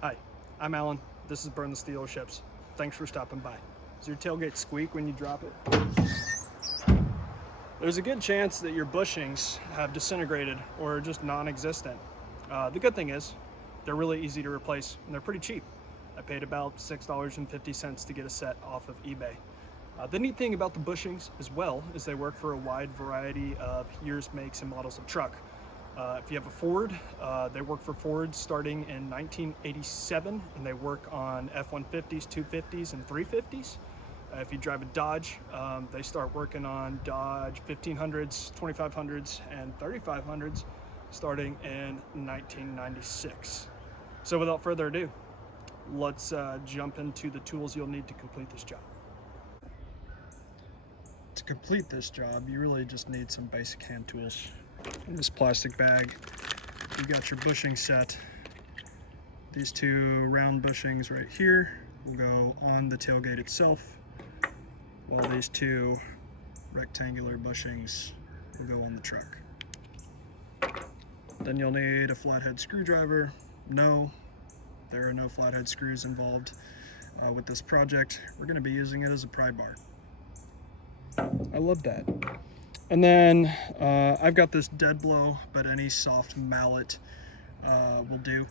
Hi, I'm Alan. This is Burn the Steel Ships. Thanks for stopping by. Does your tailgate squeak when you drop it? There's a good chance that your bushings have disintegrated or are just non-existent. The good thing is, they're really easy to replace and they're pretty cheap. I paid about $6.50 to get a set off of eBay. The neat thing about the bushings as well is they work for a wide variety of years, makes, and models of truck. If you have a Ford, they work for Ford starting in 1987, and they work on F-150s, 250s, and 350s. If you drive a Dodge, they start working on Dodge 1500s, 2500s, and 3500s starting in 1996. So without further ado, let's jump into the tools you'll need to complete this job. To complete this job, you really just need some basic hand tools. In this plastic bag, you've got your bushing set. These two round bushings right here will go on the tailgate itself, while these two rectangular bushings will go on the truck. Then you'll need a flathead screwdriver. No, there are no flathead screws involved with this project. We're going to be using it as a pry bar. I love that. And then I've got this dead blow, but any soft mallet will do.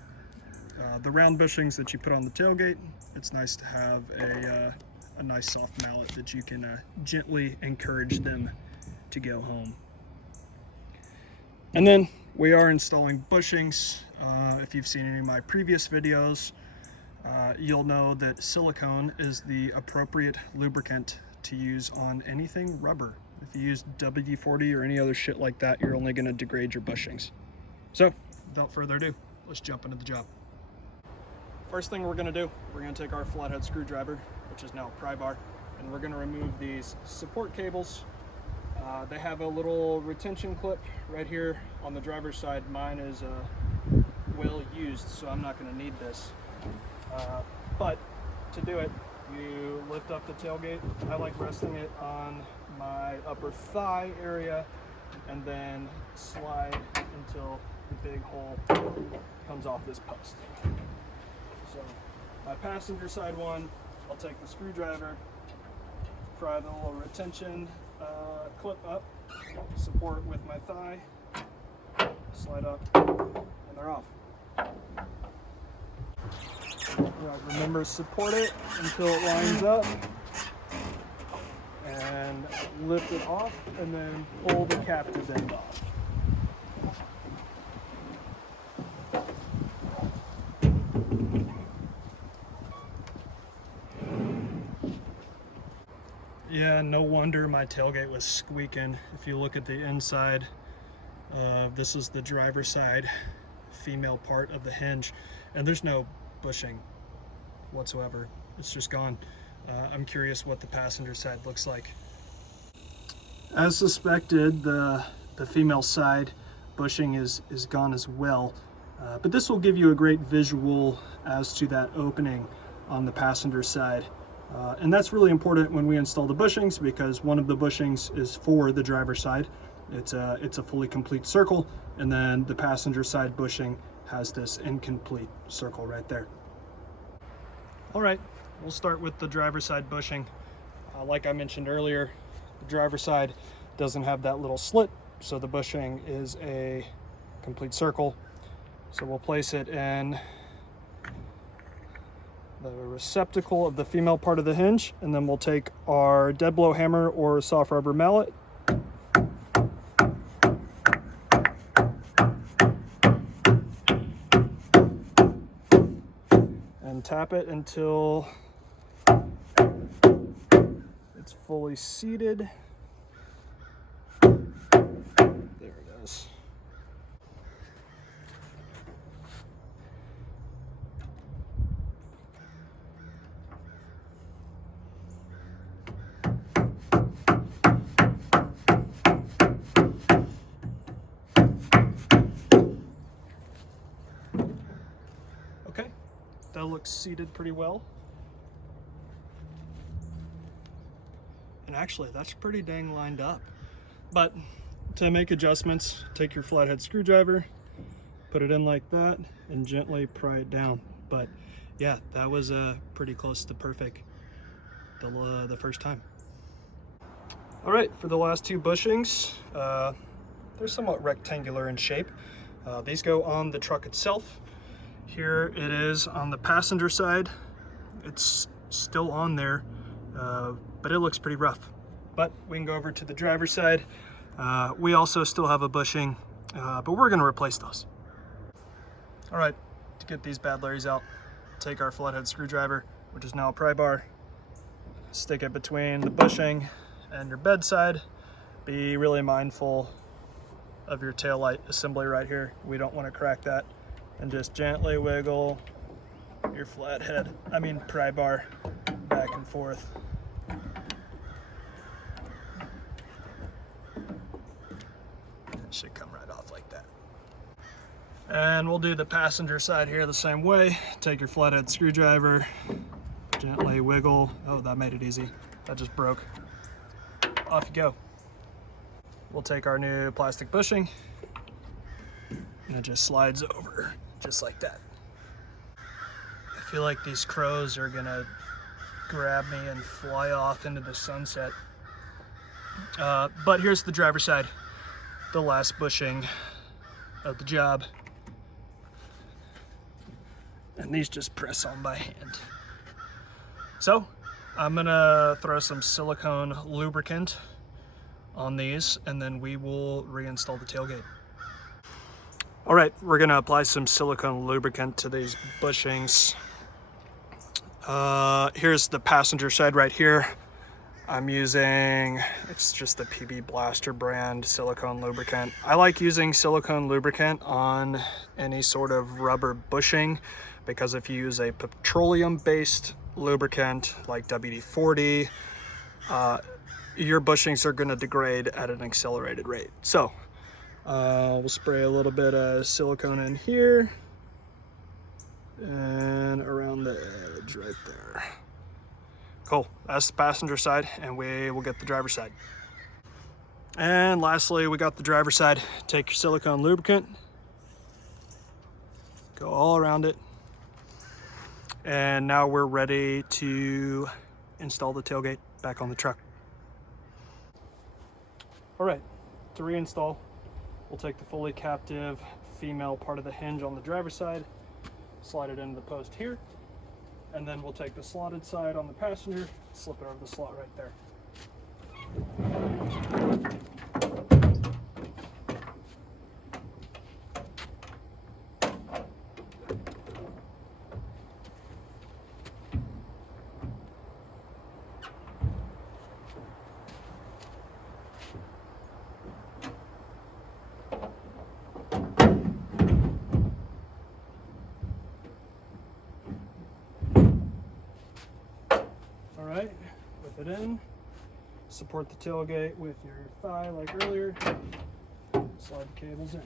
The round bushings that you put on the tailgate, it's nice to have a nice soft mallet that you can gently encourage them to go home. And then we are installing bushings. If you've seen any of my previous videos, you'll know that silicone is the appropriate lubricant to use on anything rubber. If you use WD-40 or any other shit like that, you're only going to degrade your bushings. So, without further ado, let's jump into the job. First thing we're going to do, we're going to take our flathead screwdriver, which is now a pry bar, and we're going to remove these support cables. They have a little retention clip right here on the driver's side. Mine is well used, so I'm not going to need this. But to do it, you lift up the tailgate. I like resting it on my upper thigh area and then slide until the big hole comes off this post. So my passenger side one, I'll take the screwdriver, pry the little retention clip up, support with my thigh, slide up, and they're off. Remember, support it until it lines up and lift it off, and then pull the captive end off. Yeah, no wonder my tailgate was squeaking. If you look at the inside, this is the driver's side female part of the hinge, and there's no bushing whatsoever. It's just gone. I'm curious what the passenger side looks like. As suspected, the female side bushing is gone as well, but this will give you a great visual as to that opening on the passenger side. And that's really important when we install the bushings, because one of the bushings is for the driver's side. It's a fully complete circle, and then the passenger side bushing has this incomplete circle right there. All right, we'll start with the driver's side bushing. Like I mentioned earlier, the driver's side doesn't have that little slit, so the bushing is a complete circle. So we'll place it in the receptacle of the female part of the hinge, and then we'll take our dead blow hammer or soft rubber mallet and tap it until it's fully seated. There it is. Okay, that looks seated pretty well. And actually, that's pretty dang lined up. But to make adjustments, take your flathead screwdriver, put it in like that, and gently pry it down. But yeah, that was pretty close to perfect the first time. All right, for the last two bushings, they're somewhat rectangular in shape. These go on the truck itself. Here it is on the passenger side. It's still on there, but it looks pretty rough. But we can go over to the driver's side. We also still have a bushing, but we're gonna replace those. All right, to get these bad Larrys out, take our flathead screwdriver, which is now a pry bar, stick it between the bushing and your bedside. Be really mindful of your taillight assembly right here. We don't want to crack that. And just gently wiggle your pry bar back and forth. It should come right off like that. And we'll do the passenger side here the same way. Take your flathead screwdriver, gently wiggle. Oh, that made it easy. That just broke. Off you go. We'll take our new plastic bushing and it just slides over just like that. I feel like these crows are gonna grab me and fly off into the sunset. But here's the driver's side, the last bushing of the job. And these just press on by hand. So I'm gonna throw some silicone lubricant on these and then we will reinstall the tailgate. All right, we're gonna apply some silicone lubricant to these bushings. Here's the passenger side right here. I'm using, it's just the PB Blaster brand silicone lubricant. I like using silicone lubricant on any sort of rubber bushing because if you use a petroleum-based lubricant like WD-40, your bushings are gonna degrade at an accelerated rate. So we'll spray a little bit of silicone in here and around the edge right there. Cool, that's the passenger side and we will get the driver's side. And lastly, we got the driver's side. Take your silicone lubricant, go all around it. And now we're ready to install the tailgate back on the truck. All right, to reinstall, we'll take the fully captive female part of the hinge on the driver's side, slide it into the post here, and then we'll take the slotted side on the passenger, slip it over the slot right there. Alright, with it in, support the tailgate with your thigh like earlier, slide the cables in.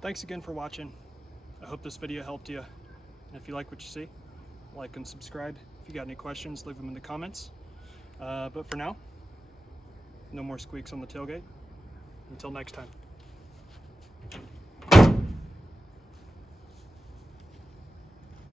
Thanks again for watching. I hope this video helped you. And if you like what you see, like and subscribe. If you got any questions, leave them in the comments. But for now, no more squeaks on the tailgate. Until next time.